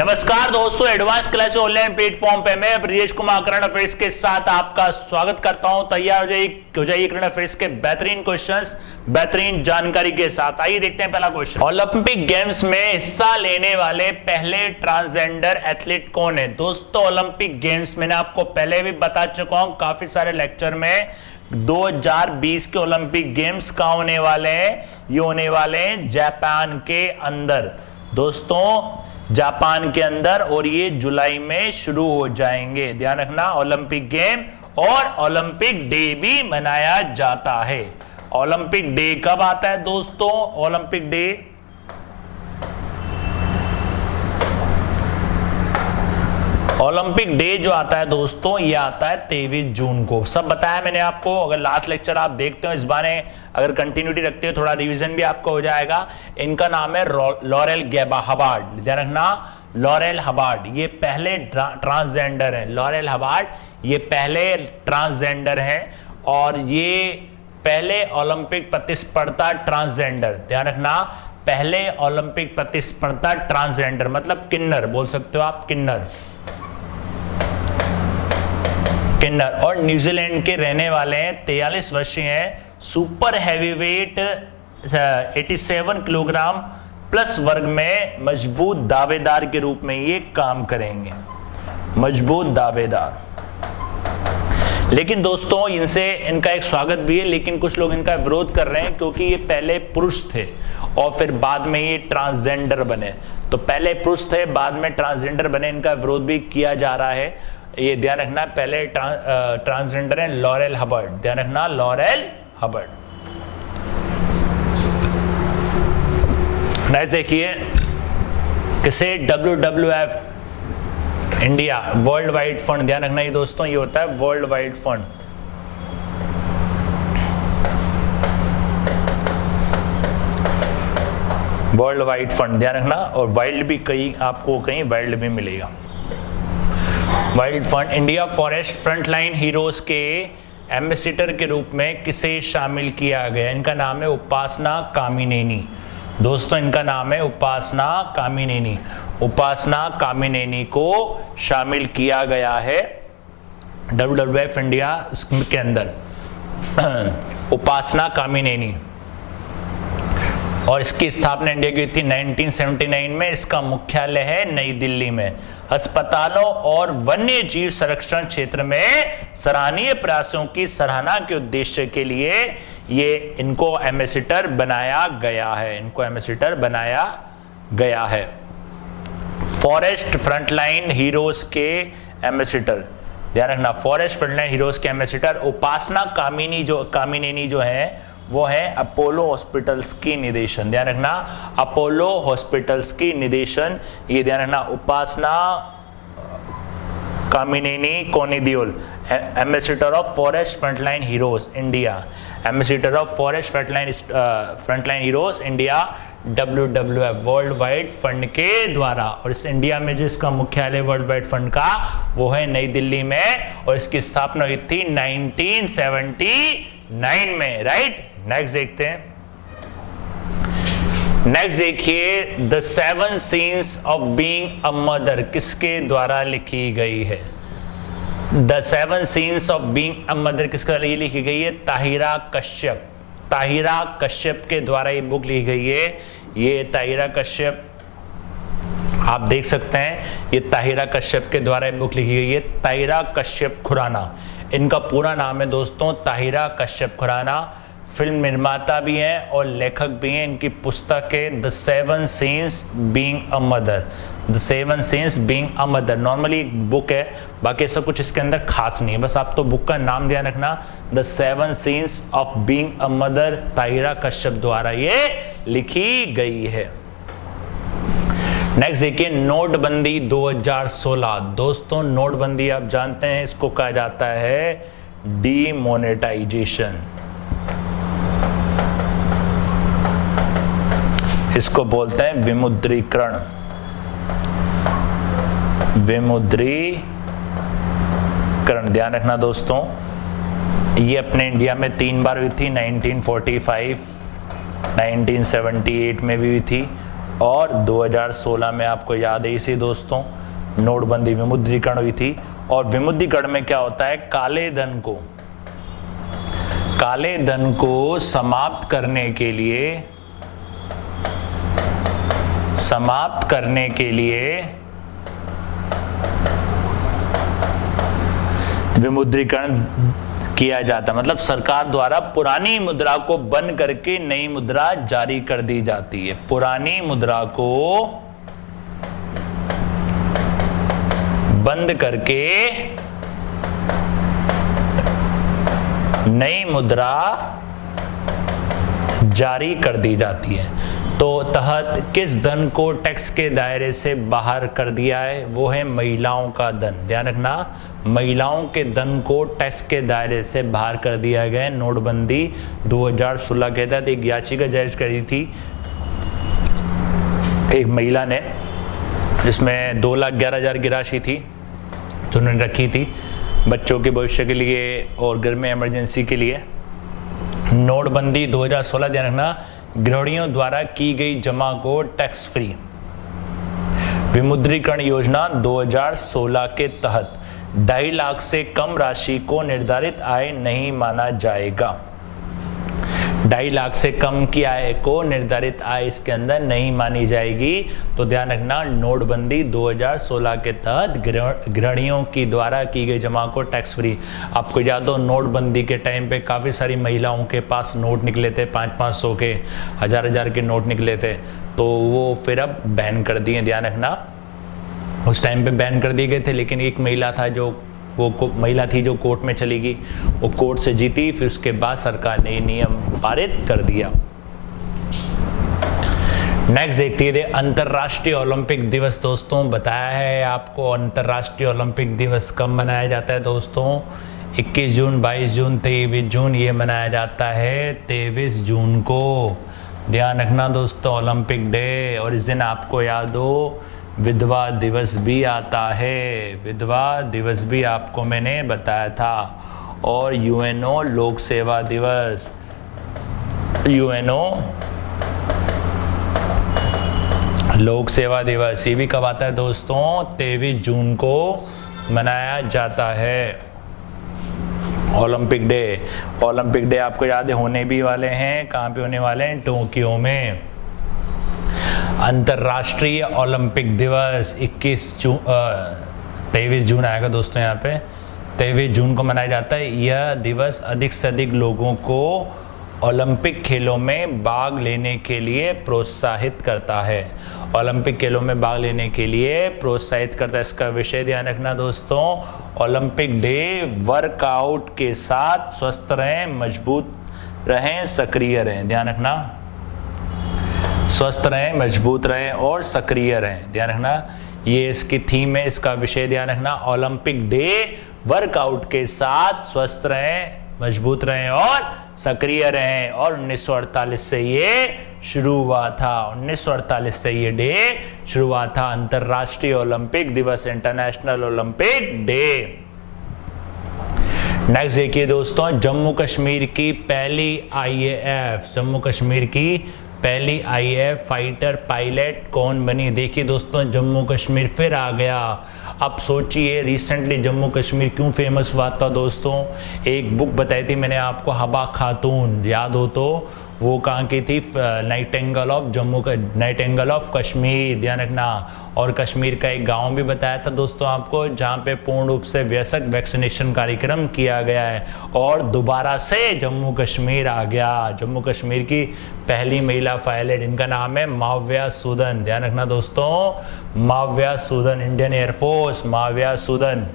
नमस्कार दोस्तों, advance class online platform पे मैं ब्रजेश कुमार करंट अफेयर्स के साथ आपका स्वागत करता हूं। तैयार हो जाइए करंट अफेयर्स के बेहतरीन क्वेश्चंस, बेहतरीन जानकारी के साथ। आइए देखते हैं पहला क्वेश्चन। ओलंपिक गेम्स में हिस्सा लेने वाले पहले ट्रांसजेंडर एथलीट कौन है? दोस्तों, ओलंपिक गेम्स मैंने आपको पहले भी बता चुका हूं काफी सारे लेक्चर में। 2020 के ओलंपिक गेम्स कहां होने वाले हैं? ये होने वाले हैं जापान के अंदर दोस्तों, जापान के अंदर, और ये जुलाई में शुरू हो जाएंगे। ध्यान रखना, ओलंपिक गेम और ओलंपिक डे भी मनाया जाता है। ओलंपिक डे कब आता है दोस्तों? ओलंपिक डे ओलंपिक डे जो आता है दोस्तों, ये आता है 23 जून को। सब बताया मैंने आपको। अगर लास्ट लेक्चर आप देखते हो, इस बारे अगर कंटिन्यूटी रखते हो, थोड़ा रिवीजन भी आपको हो जाएगा। इनका नाम है लॉरेल गेबा हबार्ड। ध्यान रखना, लॉरेल हबार्ड ये पहले ट्रांसजेंडर है। लॉरेल हबार्ड ये पहले ट्रांसजेंडर है और ये पहले ओलंपिक प्रतिस्पर्धा ट्रांसजेंडर। ध्यान रखना, पहले ओलंपिक प्रतिस्पर्धा ट्रांसजेंडर मतलब किन्नर बोल सकते हो आप, किन्नर। और न्यूजीलैंड के रहने वाले हैं, 43 वर्षीय हैं, सुपर हैवीवेट 87 किलोग्राम प्लस वर्ग में मजबूत दावेदार के रूप में ये काम करेंगे। मजबूत दावेदार। लेकिन दोस्तों, इनका एक स्वागत भी है, लेकिन कुछ लोग इनका विरोध कर रहे हैं क्योंकि ये पहले पुरुष थे और फिर बाद में ये ट्रांसजेंडर बने। तो पहले पुरुष थे, बाद में ट्रांसजेंडर बने, इनका विरोध भी किया जा रहा है। ये ध्यान रखना, पहले ट्रांसजेंडर है लॉरेल हबार्ड। ध्यान रखना, लॉरेल हबार्ड। नेक्स्ट देखिए, किसे WWF India world wide fund, ध्यान रखना ये दोस्तों, ये होता है world wide fund. World wide fund ध्यान रखना, और वाइल्ड भी आपको कहीं वाइल्ड भी मिलेगा। Wild fund. India forest frontline heroes के एम्बेसडर के रूप में किसे शामिल किया गया? इनका नाम है उपासना कामिनेनी। दोस्तों, इनका नाम है उपासना कामिनेनी। उपासना कामिनेनी को शामिल किया गया है WWF इंडिया के अंदर। उपासना कामिनेनी, और इसकी स्थापना इंडिया की थी 1979 में। इसका मुख्यालय है नई दिल्ली में। अस्पतालों और वन्य जीव संरक्षण क्षेत्र में सराहनीय प्रयासों की सराहना के उद्देश्य के लिए ये इनको एम्बेसडर बनाया गया है। इनको एम्बेसडर बनाया गया है। फॉरेस्ट फ्रंटलाइन हीरोज के एम्बेसडर, ध्यान रखना, फॉरेस्ट फ्रंटलाइन हीरोज के एम्बेसडर उपासना कामिनेनी जो है वो है अपोलो हॉस्पिटल्स की निदेशन। ध्यान रखना, अपोलो हॉस्पिटल्स की निदेशन, ये ध्यान रखना। Upasana Kamineni Konidela, ambassador of forest frontline heroes India. Ambassador of forest frontline heroes India WWF world wide fund के द्वारा। और इस इंडिया में जो इसका मुख्यालय वर्ल्ड वाइड फंड का वो है नई दिल्ली में, और इसकी स्थापना हुई थी 1979 में। राइट, नेक्स्ट देखते हैं। नेक्स्ट देखिए, the 7 scenes of being a mother किसके द्वारा लिखी गई है? The 7 scenes of being a mother किसके द्वारा लिखी गई है? ताहिरा कश्यप। ताहिरा कश्यप के द्वारा ये बुक लिखी गई है। ये ताहिरा कश्यप आप देख सकते हैं, ये ताहिरा कश्यप के द्वारा ये बुक लिखी गई है। ताहिरा कश्यप खुराना, इनका पूरा नाम है दोस्तों ताहिरा कश्यप खुराना। फिल्म निर्माता भी हैं और लेखक भी हैं। इनकी पुस्तक है the 7 scenes being a mother. The 7 scenes being a mother normally एक बुक है, बाकी सब कुछ इसके अंदर खास नहीं है, बस आप तो बुक का नाम ध्यान रखना, the 7 scenes of being a mother, Tahira Kashyap द्वारा ये लिखी गई है। नेक्स्ट देखिए, नोटबंदी 2016। दोस्तों, नोटबंदी आप जानते हैं, इसको कहा जाता है डीमोनेटाइजेशन। इसको बोलते हैं विमुद्रीकरण। विमुद्रीकरण ध्यान रखना दोस्तों, ये अपने इंडिया में 3 बार हुई थी। 1945, 1978 में भी हुई थी और 2016 में आपको याद है इसी दोस्तों नोटबंदी विमुद्रीकरण हुई थी। और विमुद्रीकरण में क्या होता है, काले धन को समाप्त करने के लिए विमुद्रीकरण किया जाता है। मतलब सरकार द्वारा पुरानी मुद्रा को बंद करके नई मुद्रा जारी कर दी जाती है। पुरानी मुद्रा को बंद करके नई मुद्रा जारी कर दी जाती है। तो तहत किस धन को टैक्स के दायरे से बाहर कर दिया है, वो है महिलाओं का धन। ध्यान रखना, महिलाओं के धन को टैक्स के दायरे से बाहर कर दिया गया। नोटबंदी 2016 के तहत एक याचिका दर्ज करी थी एक महिला ने, जिसमें 2,11,000 की राशि थी जो उन्होंने रखी थी बच्चों के भविष्य के लिए और घर में इमरजेंसी के लिए। नोटबंदी 2016, ध्यान रखना, गृहिणियों द्वारा की गई जमा को टैक्स फ्री। विमुद्रीकरण योजना 2016 के तहत 2.5 लाख से कम राशि को निर्धारित आय नहीं माना जाएगा। 2.5 लाख से कम की आय को निर्धारित आय इसके अंदर नहीं मानी जाएगी। तो ध्यान रखना, नोटबंदी 2016 के तहत गृहिणियों की द्वारा की गई जमा को टैक्स फ्री। आपको याद हो नोटबंदी के टाइम पे काफी सारी महिलाओं के पास नोट निकले थे, 500-500 के, 1000-1000 के नोट निकले थे, तो वो फिर अब बैन कर दिए। ध्यान रखना, उस टाइम पे बैन कर दिए गए थे, लेकिन एक महिला था जो महिला थी जो कोर्ट में चली गई, वो कोर्ट से जीती, फिर उसके बाद सरकार ने नियम पारित कर दिया। नेक्स्ट देखते हैं अंतरराष्ट्रीय ओलंपिक दिवस। दोस्तों बताया है आपको अंतरराष्ट्रीय ओलंपिक दिवस कब मनाया जाता है दोस्तों, 21 जून, 22 जून, 23 जून ये मनाया जाता है 23 जून को। ध्यान रखना दोस्तों, ओलंपिक डे। और इस दिन आपको याद हो विधवा दिवस भी आता है, विधवा दिवस भी आपको मैंने बताया था। और यूएनओ लोक सेवा दिवस, यूएनओ लोक सेवा दिवस ये भी कब आता है दोस्तों, 23 जून को मनाया जाता है। ओलंपिक डे, ओलंपिक डे आपको याद है होने भी वाले हैं, कहाँ पे होने वाले हैं, टोक्यो में। अंतरराष्ट्रीय ओलंपिक दिवस 23 जून आएगा दोस्तों, यहाँ पे 23 जून को मनाया जाता है। यह दिवस अधिक से अधिक लोगों को ओलंपिक खेलों में भाग लेने के लिए प्रोत्साहित करता है। ओलंपिक खेलों में भाग लेने के लिए प्रोत्साहित करता है। इसका विषय ध्यान रखना दोस्तों, ओलंपिक डे वर्कआउट के साथ स्वस्थ रहें, मजबूत रहें, सक्रिय रहें। ध्यान रखना, स्वस्थ रहें, मजबूत रहें और सक्रिय रहें। ध्यान रखना, ये इसकी थीम है, इसका विषय ध्यान रखना, ओलंपिक डे वर्कआउट के साथ स्वस्थ रहें, मजबूत रहें और सक्रिय रहें। और 1948 से ये शुरू हुआ था, 1948 से ये डे शुरू हुआ था, अंतरराष्ट्रीय ओलंपिक दिवस, इंटरनेशनल ओलंपिक डे। नेक्स्ट देखिए दोस्तों, जम्मू कश्मीर की पहली आईएएफ, जम्मू कश्मीर की पहली आईएएफ फाइटर पायलट कौन बनी। देखिए दोस्तों, जम्मू कश्मीर फिर आ गया। अब सोचिए रिसेंटली जम्मू कश्मीर क्यों फेमस हुआ था दोस्तों, एक बुक बताई थी मैंने आपको, हबा खातून, याद हो तो, वो कहाँ की थी, Nightingale of Jammu, Nightingale of Kashmir. ध्यान रखना, और कश्मीर का एक गांव भी बताया था दोस्तों आपको, जहाँ पे पूर्ण रूप से वयस्क वैक्सीनेशन कार्यक्रम किया गया है और दोबारा से जम्मू कश्मीर आ गया। जम्मू कश्मीर की पहली महिला पायलट, इनका नाम है माव्या सूदन। ध्यान रखना दोस्तों, माव्या सूदन, इंडियन एयरफोर्स, माव्या सूदन।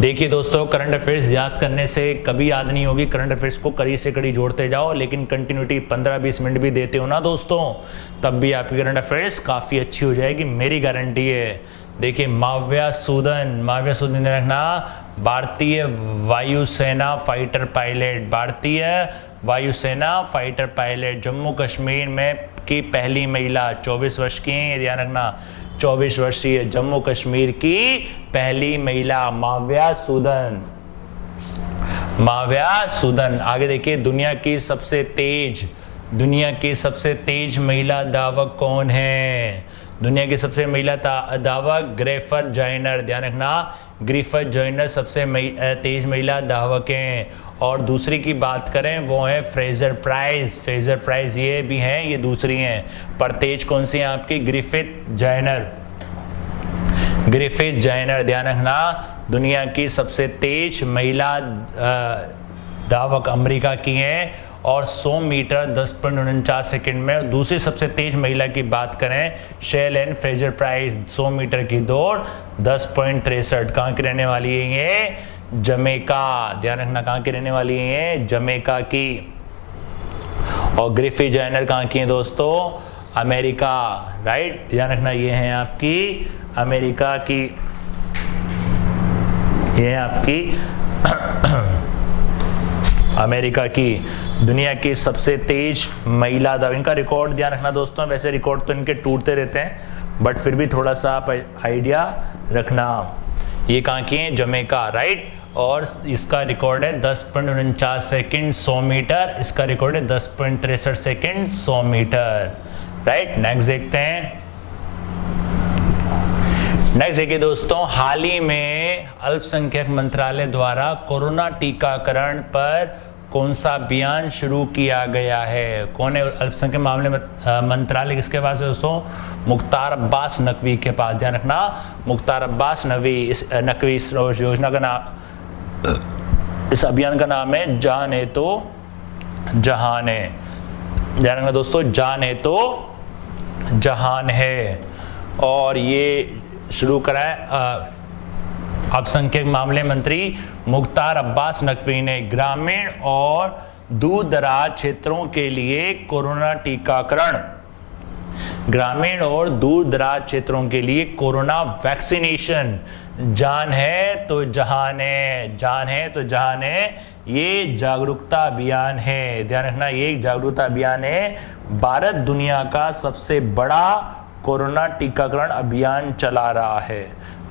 देखिए दोस्तों, करंट अफेयर्स याद करने से कभी याद नहीं होगी, करंट अफेयर्स को कड़ी से कड़ी जोड़ते जाओ, लेकिन कंटिन्यूटी 15-20 मिनट भी देते हो ना दोस्तों, तब भी आपकी करंट अफेयर्स काफ़ी अच्छी हो जाएगी, मेरी गारंटी है। देखिए माव्या सूदन, माव्या सूदन रखना, भारतीय वायुसेना फाइटर पायलट, भारतीय वायुसेना फाइटर पायलट, जम्मू कश्मीर में की पहली महिला, 24 वर्ष की हैं, ध्यान रखना, 24 वर्षीय जम्मू कश्मीर की पहली महिला माव्या सूदन, माव्या सूदन। आगे देखिए, दुनिया की सबसे तेज दुनिया की सबसे तेज महिला धावक कौन है? दुनिया की सबसे महिला धावक ग्रिफिथ जॉयनर। ध्यान रखना, ग्रिफिथ जॉयनर सबसे तेज महिला धावक हैं। और दूसरी की बात करें वो है फ्रेजर प्राइस। फ्रेजर प्राइस ये भी हैं, ये दूसरी हैं, पर तेज कौन सी है आपकी? Griffith joiner. ग्रिफिथ जॉयनर ध्यान रखना, दुनिया की सबसे तेज महिला धावक अमेरिका की हैं और 100 मीटर 10.49 सेकंड में। दूसरी सबसे तेज महिला की बात करें शेलेन फ्रेजर प्राइस, 100 मीटर की दौड़ 10.63। कहाँ की रहने वाली है ये? जमैका। ध्यान रखना, कहाँ की रहने वाली है ये? जमैका की। और ग्रिफिथ जॉयनर कहाँ की हैं दोस्तों? अमेरिका। राइट, ध्यान रखना, ये है आपकी अमेरिका की, ये है आपकी अमेरिका की। दुनिया की सबसे तेज महिला धावक, इनका रिकॉर्ड ध्यान रखना दोस्तों। वैसे रिकॉर्ड तो इनके टूटते रहते हैं, बट फिर भी थोड़ा सा आप आइडिया रखना। ये कहाँ की है? जमैका। राइट, और इसका रिकॉर्ड है 10.49 सेकंड 100 मीटर। इसका रिकॉर्ड है 10.63 सेकंड 100 मीटर। राइट, नेक्स्ट देखते हैं। नेक्स्ट देखिए दोस्तों, हाल ही में अल्पसंख्यक मंत्रालय द्वारा कोरोना टीकाकरण पर कौन सा अभियान शुरू किया गया है? कौन है अल्पसंख्यक मामले मंत्रालय? किसके पास है दोस्तों? मुख्तार अब्बास नकवी के पास। ध्यान रखना, मुख्तार अब्बास नकवी। इस योजना का नाम, इस अभियान का नाम है जान है तो जहान है। ध्यान रखना दोस्तों, जान है तो जहान है। और ये शुरू करा है अल्पसंख्यक मामले मंत्री मुख्तार अब्बास नकवी ने। ग्रामीण और दूर दराज क्षेत्रों के लिए कोरोना टीकाकरण, ग्रामीण और दूर दराज क्षेत्रों के लिए कोरोना वैक्सीनेशन। जान है तो जहान है, जान है तो जहान है। ये जागरूकता अभियान है। ध्यान रखना, ये एक जागरूकता अभियान है। भारत दुनिया का सबसे बड़ा कोरोना टीकाकरण अभियान चला रहा है।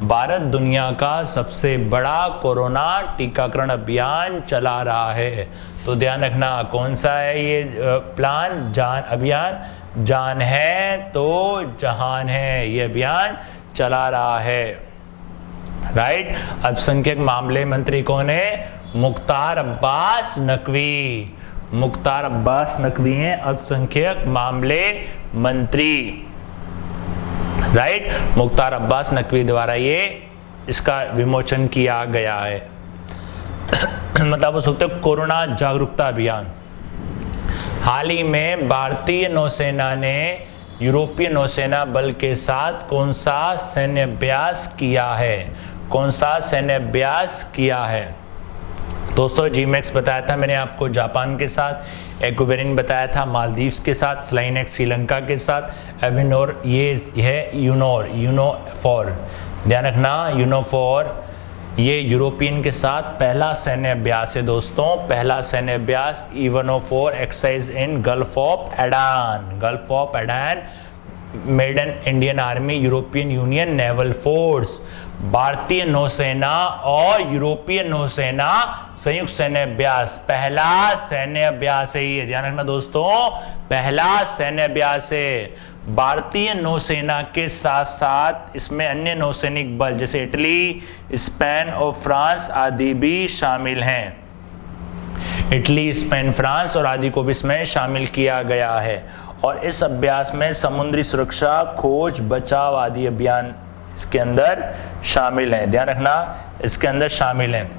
भारत दुनिया का सबसे बड़ा कोरोना टीकाकरण अभियान चला रहा है। तो ध्यान रखना, कौन सा है ये प्लान? जान अभियान। जान है तो जहान है, ये अभियान चला रहा है। राइट, अल्पसंख्यक मामले मंत्री कौन है? मुख्तार अब्बास नकवी। मुख्तार अब्बास नकवी हैं अल्पसंख्यक मामले मंत्री। राइट, मुख्तार अब्बास नकवी द्वारा ये इसका विमोचन किया गया है। मतलब हो सकते कोरोना जागरूकता अभियान। हाल ही में भारतीय नौसेना ने यूरोपीय नौसेना बल के साथ कौन सा सैन्य अभ्यास किया है? कौन सा सैन्य अभ्यास किया है दोस्तों? जीमैक्स बताया था मैंने आपको जापान के साथ, एक्वेरिन बताया था मालदीव्स के साथ, स्लाइनेक्स श्रीलंका के साथ, एविनोर ये है यूनोर, यूनोफोर। ध्यान रखना, यूनोफोर ये यूरोपियन के साथ पहला सैन्य अभ्यास है दोस्तों। पहला सैन्य अभ्यास EUNAVFOR exercise in Gulf of Aden. Gulf of Aden, मेडन Indian army, European union naval force. भारतीय नौसेना और यूरोपीय नौसेना संयुक्त सैन्य अभ्यास, पहला सैन्य अभ्यास है ये। ध्यान रखना दोस्तों, पहला सैन्य अभ्यास है। भारतीय नौसेना के साथ साथ इसमें अन्य नौसैनिक बल जैसे इटली, स्पेन और फ्रांस आदि भी शामिल हैं। इटली, स्पेन, फ्रांस और आदि को भी इसमें शामिल किया गया है। और इस अभ्यास में समुद्री सुरक्षा, खोज, बचाव आदि अभियान इसके अंदर शामिल हैं। ध्यान रखना, इसके अंदर शामिल हैं।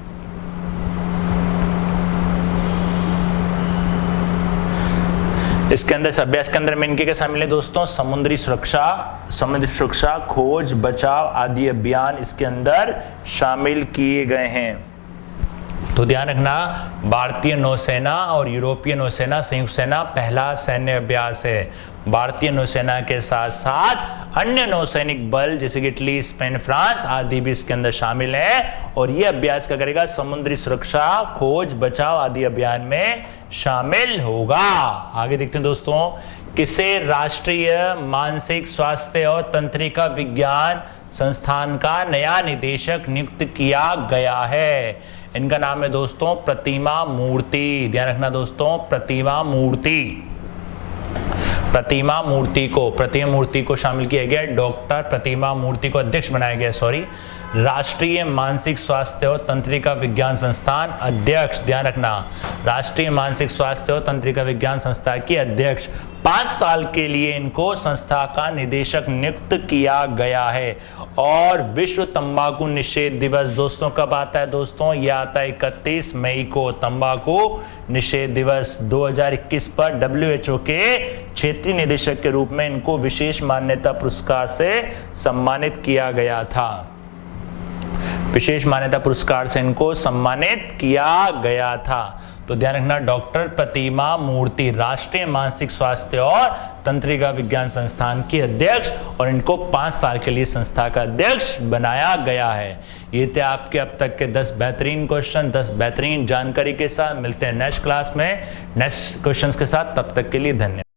इसके अंदर अभ्यास के अंदर मेन क्या शामिल है दोस्तों? समुद्री सुरक्षा, खोज, बचाव आदि अभियान इसके अंदर शामिल किए गए हैं। तो ध्यान रखना, भारतीय नौसेना और यूरोपीय नौसेना संयुक्त सेना पहला सैन्य अभ्यास है। भारतीय नौसेना के साथ साथ अन्य नौसैनिक बल जैसे कि इटली, स्पेन, फ्रांस आदि भी इसके अंदर शामिल है। और यह अभ्यास क्या करेगा? समुद्री सुरक्षा, खोज, बचाव आदि अभियान में शामिल होगा। आगे देखते हैं दोस्तों, किसे राष्ट्रीय मानसिक स्वास्थ्य और तंत्रिका विज्ञान संस्थान का नया निदेशक नियुक्त किया गया है? इनका नाम है दोस्तों प्रतिमा मूर्ति। ध्यान रखना दोस्तों, प्रतिमा मूर्ति। प्रतिमा मूर्ति को शामिल किया गया। डॉक्टर प्रतिमा मूर्ति को अध्यक्ष बनाया गया, राष्ट्रीय मानसिक स्वास्थ्य और तंत्रिका विज्ञान संस्थान अध्यक्ष, ध्यान रखना, राष्ट्रीय मानसिक स्वास्थ्य और तंत्रिका विज्ञान संस्था की अध्यक्ष, 5 साल के लिए इनको संस्था का निदेशक नियुक्त किया गया है। और विश्व तंबाकू निषेध दिवस दोस्तों कब आता है दोस्तों? यह आता है 31 मई को। तंबाकू निषेध दिवस 2021 पर WHO के क्षेत्रीय निदेशक के रूप में इनको विशेष मान्यता पुरस्कार से सम्मानित किया गया था। विशेष मान्यता पुरस्कार से इनको सम्मानित किया गया था। तो ध्यान रखना, डॉक्टर प्रतिमा मूर्ति राष्ट्रीय मानसिक स्वास्थ्य और तंत्रिका विज्ञान संस्थान की अध्यक्ष, और इनको 5 साल के लिए संस्था का अध्यक्ष बनाया गया है। ये थे आपके अब तक के 10 बेहतरीन क्वेश्चन, 10 बेहतरीन जानकारी के साथ। मिलते हैं नेक्स्ट क्लास में नेक्स्ट क्वेश्चंस के साथ, तब तक के लिए धन्यवाद।